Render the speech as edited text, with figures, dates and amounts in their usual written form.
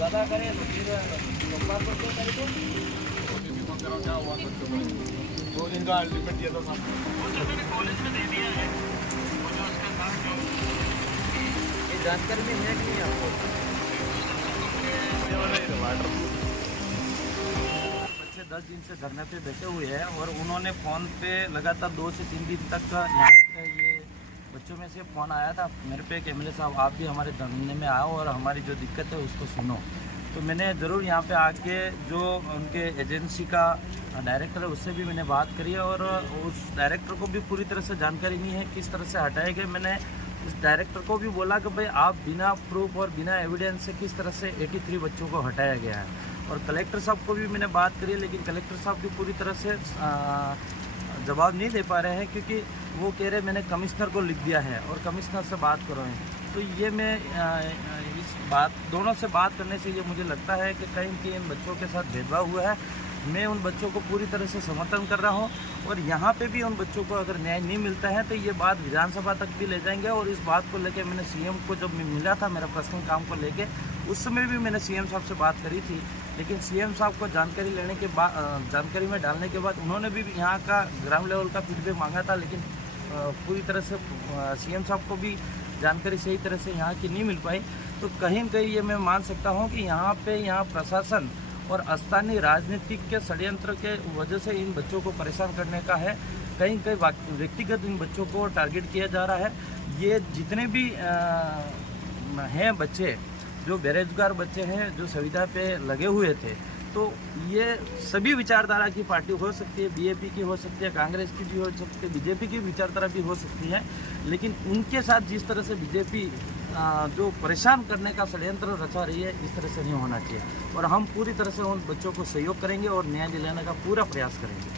ज़्यादा करें तो फिर सोमवार को क्या करेंगे? 2 दिन का अल्टीमेट दिया था साहब। वो तो मैंने कॉलेज में दे दिया है, मुझे उसका था जो ये जानकारी भी है कि नहीं आपको? बच्चे 10 दिन से धरने पे बैठे हुए हैं और उन्होंने फ़ोन पे लगातार 2 से 3 दिन तक यहाँ पे ये बच्चों में से फ़ोन आया था मेरे पे कि एमएलए साहब आप भी हमारे धरने में आओ और हमारी जो दिक्कत है उसको सुनो। तो मैंने ज़रूर यहाँ पे आके जो उनके एजेंसी का डायरेक्टर है उससे भी मैंने बात करी है और उस डायरेक्टर को भी पूरी तरह से जानकारी नहीं है किस तरह से हटाए गए। मैंने उस डायरेक्टर को भी बोला कि भाई आप बिना प्रूफ और बिना एविडेंस से किस तरह से 83 बच्चों को हटाया गया है। और कलेक्टर साहब को भी मैंने बात करी है लेकिन कलेक्टर साहब भी पूरी तरह से जवाब नहीं दे पा रहे हैं क्योंकि वो कह रहे मैंने कमिश्नर को लिख दिया है और कमिश्नर से बात करो हैं। तो ये मैं इस बात दोनों से बात करने से ये मुझे लगता है कि कहीं कि इन बच्चों के साथ भेदभाव हुआ है। मैं उन बच्चों को पूरी तरह से समर्थन कर रहा हूँ और यहाँ पे भी उन बच्चों को अगर न्याय नहीं मिलता है तो ये बात विधानसभा तक भी ले जाएंगे। और इस बात को लेकर मैंने सीएम को जब मिला था मेरा पर्सनल काम को लेके उस समय भी मैंने सीएम साहब से बात करी थी लेकिन सीएम साहब को जानकारी लेने के बाद जानकारी में डालने के बाद उन्होंने भी यहाँ का ग्राउंड लेवल का फीडबैक मांगा था लेकिन पूरी तरह से सीएम साहब को भी जानकारी सही तरह से यहाँ की नहीं मिल पाई। तो कहीं न कहीं ये मैं मान सकता हूँ कि यहाँ प्रशासन और स्थानीय राजनीतिक के षड्यंत्र के वजह से इन बच्चों को परेशान करने का है। कहीं कहीं व्यक्तिगत इन बच्चों को टारगेट किया जा रहा है। ये जितने भी हैं बच्चे जो बेरोजगार बच्चे हैं जो सुविधा पे लगे हुए थे तो ये सभी विचारधारा की पार्टी हो सकती है, बीजेपी की हो सकती है, कांग्रेस की भी हो सकती है, बीजेपी की विचारधारा भी हो सकती है। लेकिन उनके साथ जिस तरह से बीजेपी जो परेशान करने का षड्यंत्र रचा रही है इस तरह से नहीं होना चाहिए और हम पूरी तरह से उन बच्चों को सहयोग करेंगे और न्याय दिलाने का पूरा प्रयास करेंगे।